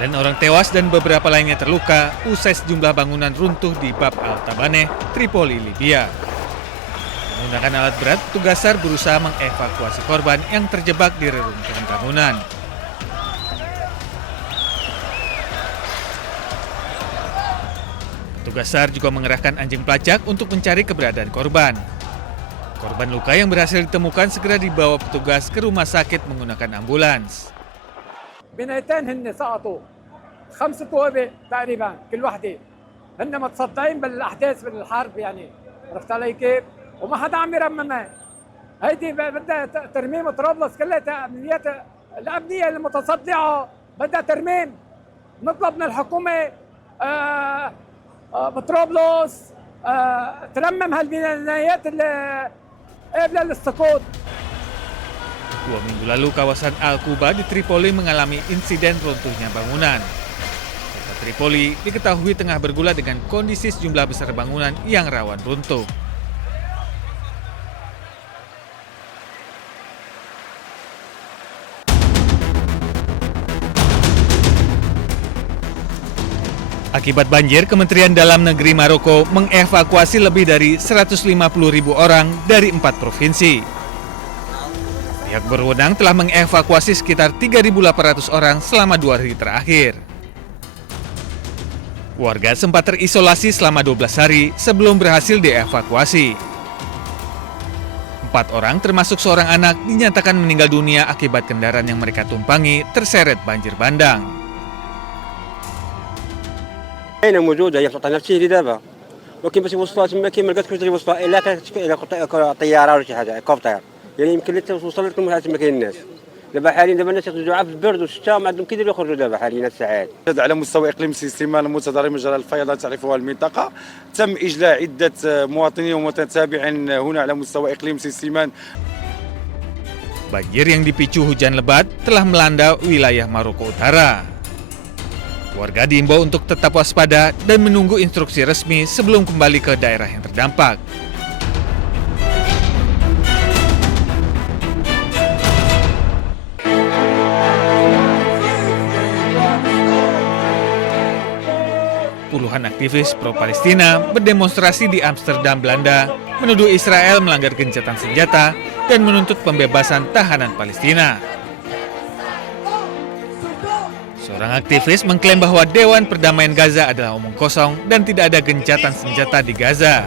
9 orang tewas dan beberapa lainnya terluka usai sejumlah bangunan runtuh di Bab al-Tabaneh, Tripoli, Libya. Menggunakan alat berat, petugas SAR berusaha mengevakuasi korban yang terjebak di reruntuhan bangunan. Petugas SAR juga mengerahkan anjing pelacak untuk mencari keberadaan korban. Korban luka yang berhasil ditemukan segera dibawa petugas ke rumah sakit menggunakan ambulans. بنايتين هن سقطوا 5 طوابق تقريبا كل وحده هن متصدعين بالاحداث بالحرب يعني عرفت علي كيف؟ وما حدا عم يرممها هيدي بدها ترميم طرابلس كلها امنيات الامنيه المتصدعه بدها ترميم نطلب من الحكومه بطرابلس ترمم هالبنايات اللي قابله للسقوط. 2 minggu lalu, kawasan Al-Quba di Tripoli mengalami insiden runtuhnya bangunan. Kota Tripoli diketahui tengah bergula dengan kondisi sejumlah besar bangunan yang rawan runtuh. Akibat banjir, Kementerian Dalam Negeri Maroko mengevakuasi lebih dari 150.000 orang dari 4 provinsi. Pihak berwenang telah mengevakuasi sekitar 3.800 orang selama 2 hari terakhir. Warga sempat terisolasi selama 12 hari sebelum berhasil dievakuasi. 4 orang termasuk seorang anak dinyatakan meninggal dunia akibat kendaraan yang mereka tumpangi terseret banjir bandang. أين موجودة هي بتعطينا نفسي دابا ولكن بس وصلت ما كاين ما لقيتش كنت وصلت إلا طيارة ولا شي حاجة هليكوبتر يعني يمكن اللي توصل لكم ما كاين الناس دابا حاليا الناس يخرجوا في البرد والشتاء ما عندهم كيديروا يخرجوا دابا حاليا الساعات. على مستوى إقليم سيستيمان المتضرر مجرى الفيضان تعرفها المنطقة تم إجلاء عدة مواطنين ومواطنات تابعين هنا على مستوى إقليم سيستيمان. Banjir yang dipicu hujan lebat telah melanda wilayah Maroko Utara. Warga diimbau untuk tetap waspada dan menunggu instruksi resmi sebelum kembali ke daerah yang terdampak. Puluhan aktivis pro-Palestina berdemonstrasi di Amsterdam, Belanda, menuduh Israel melanggar gencatan senjata dan menuntut pembebasan tahanan Palestina. Seorang aktivis mengklaim bahwa Dewan Perdamaian Gaza adalah omong kosong dan tidak ada gencatan senjata di Gaza.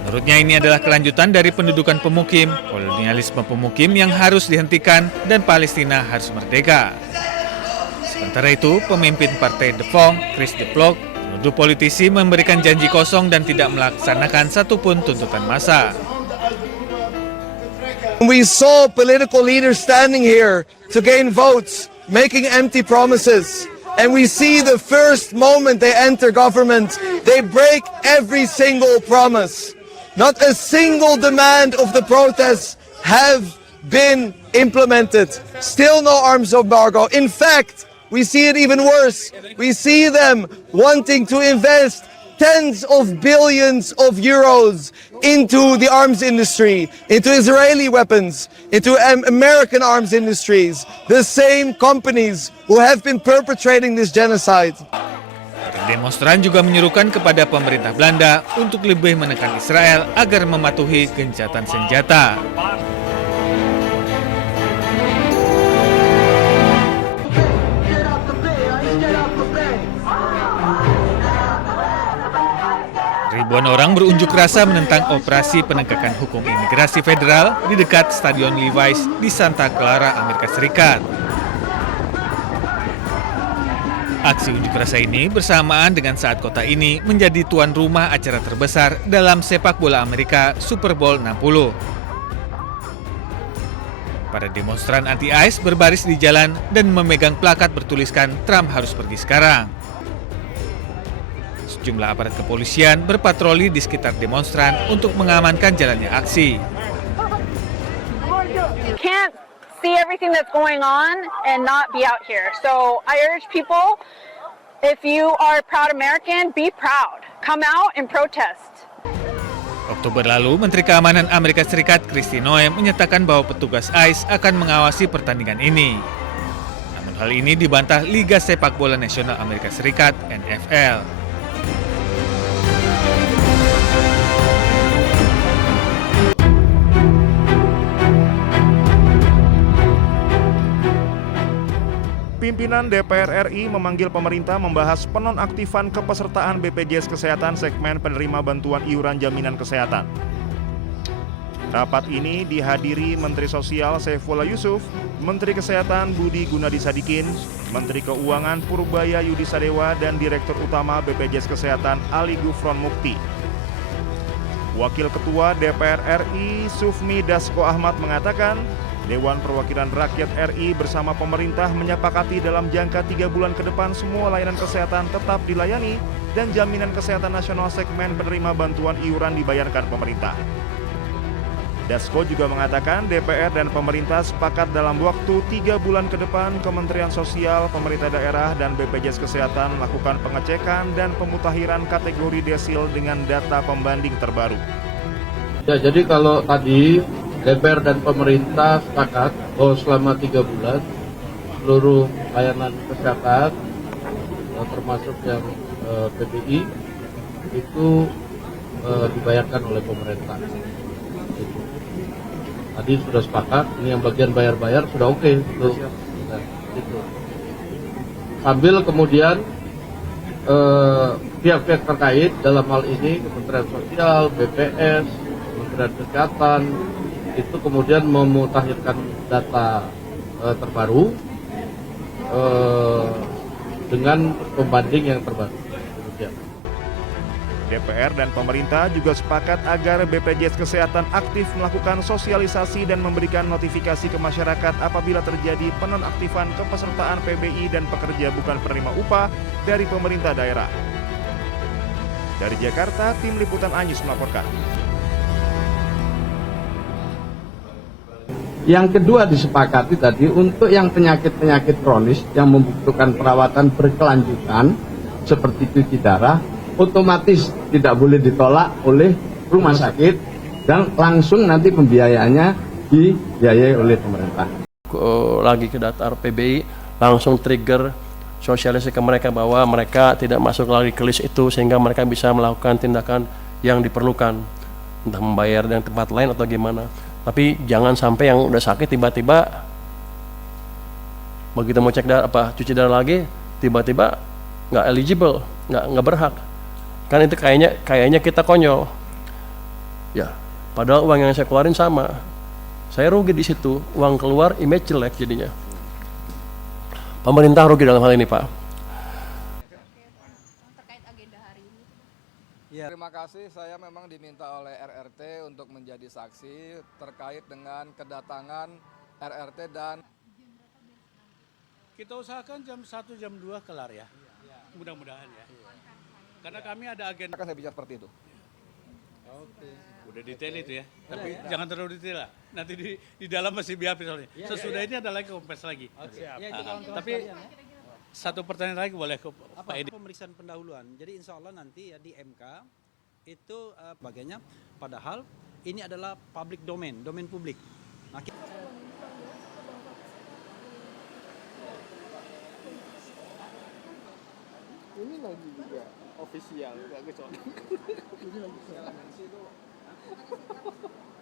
Menurutnya ini adalah kelanjutan dari pendudukan pemukim, kolonialisme pemukim yang harus dihentikan dan Palestina harus merdeka. Sementara itu, pemimpin partai The Fong, Chris de Ploeg, menuduh politisi memberikan janji kosong dan tidak melaksanakan satupun tuntutan massa. We saw political leaders standing here to gain votes, making empty promises. And we see the first moment they enter government, they break every single promise. Not a single demand of the protests have been implemented. Still no arms embargo. In fact, we see it even worse. We see them wanting to invest tens of billions of euros into the arms industry, into Israeli weapons, into American arms industries, the same companies who have been perpetrating this genocide. Demonstran juga menyerukan kepada pemerintah Belanda untuk lebih menekan Israel agar mematuhi gencatan senjata. Ribuan orang berunjuk rasa menentang operasi penegakan hukum imigrasi federal di dekat Stadion Levi's di Santa Clara, Amerika Serikat. Aksi unjuk rasa ini bersamaan dengan saat kota ini menjadi tuan rumah acara terbesar dalam sepak bola Amerika Super Bowl 60. Para demonstran anti-ICE berbaris di jalan dan memegang plakat bertuliskan Trump harus pergi sekarang. Sejumlah aparat kepolisian berpatroli di sekitar demonstran untuk mengamankan jalannya aksi. You can't see everything that's going on and not be out here. So I urge people, if you are a proud American, be proud. Come out and protest. Oktober lalu, Menteri Keamanan Amerika Serikat Kristi Noem menyatakan bahwa petugas ICE akan mengawasi pertandingan ini. Namun hal ini dibantah Liga Sepak Bola Nasional Amerika Serikat (NFL). Pimpinan DPR RI memanggil pemerintah membahas penonaktifan kepesertaan BPJS Kesehatan segmen penerima bantuan iuran jaminan kesehatan. Rapat ini dihadiri Menteri Sosial Saifullah Yusuf, Menteri Kesehatan Budi Gunadi Sadikin, Menteri Keuangan Purbaya Yudi Sadewa, dan Direktur Utama BPJS Kesehatan Ali Gufron Mukti. Wakil Ketua DPR RI Sufmi Dasko Ahmad mengatakan, Dewan Perwakilan Rakyat RI bersama pemerintah menyepakati dalam jangka 3 bulan ke depan semua layanan kesehatan tetap dilayani dan jaminan kesehatan nasional segmen penerima bantuan iuran dibayarkan pemerintah. Dasko juga mengatakan DPR dan pemerintah sepakat dalam waktu 3 bulan ke depan Kementerian Sosial, pemerintah daerah, dan BPJS Kesehatan melakukan pengecekan dan pemutakhiran kategori desil dengan data pembanding terbaru. Ya, jadi kalau tadi DPR dan pemerintah sepakat bahwa selama 3 bulan seluruh layanan kesehatan termasuk yang PBI itu dibayarkan oleh pemerintah. Tadi sudah sepakat, ini yang bagian bayar-bayar sudah oke. Sambil kemudian pihak-pihak terkait dalam hal ini Kementerian Sosial, BPS, Kementerian Kesehatan itu kemudian memutakhirkan data terbaru dengan pembanding yang terbaru. DPR dan pemerintah juga sepakat agar BPJS Kesehatan aktif melakukan sosialisasi dan memberikan notifikasi ke masyarakat apabila terjadi penonaktifan kepesertaan PBI dan pekerja bukan penerima upah dari pemerintah daerah. Dari Jakarta, Tim Liputan Anyus melaporkan. Yang kedua disepakati tadi untuk yang penyakit-penyakit kronis yang membutuhkan perawatan berkelanjutan seperti cuci darah, otomatis tidak boleh ditolak oleh rumah sakit dan langsung nanti pembiayaannya dibiayai oleh pemerintah. Lagi ke data PBI, langsung trigger sosialisasi ke mereka bahwa mereka tidak masuk lagi ke list itu sehingga mereka bisa melakukan tindakan yang diperlukan, entah membayar dengan tempat lain atau gimana. Tapi jangan sampai yang udah sakit tiba-tiba begitu mau cek darah cuci darah lagi tiba-tiba nggak eligible, nggak berhak. Kan itu kayaknya kita konyol. Ya, padahal uang yang saya keluarin sama. Saya rugi di situ, uang keluar image jelek jadinya. Pemerintah rugi dalam hal ini, Pak. Ya, terima kasih. Saya memang diminta oleh RRT untuk menjadi saksi terkait dengan kedatangan RRT dan kita usahakan jam 1, jam 2 kelar ya. Mudah-mudahan ya. Karena kami ada agenda. Saya bicara seperti itu. Oke. Udah detail itu ya. Tapi jangan terlalu detail lah. Nanti di dalam masih biar soalnya. Sesudah ini ada lagi kompres lagi. Tapi satu pertanyaan lagi boleh ke Pak Edi. Pemeriksaan pendahuluan. Jadi insya Allah nanti ya di MK itu bagainya. Padahal ini adalah public domain publik. Nah, ini lagi juga official, nggak kecuali. Ini lagi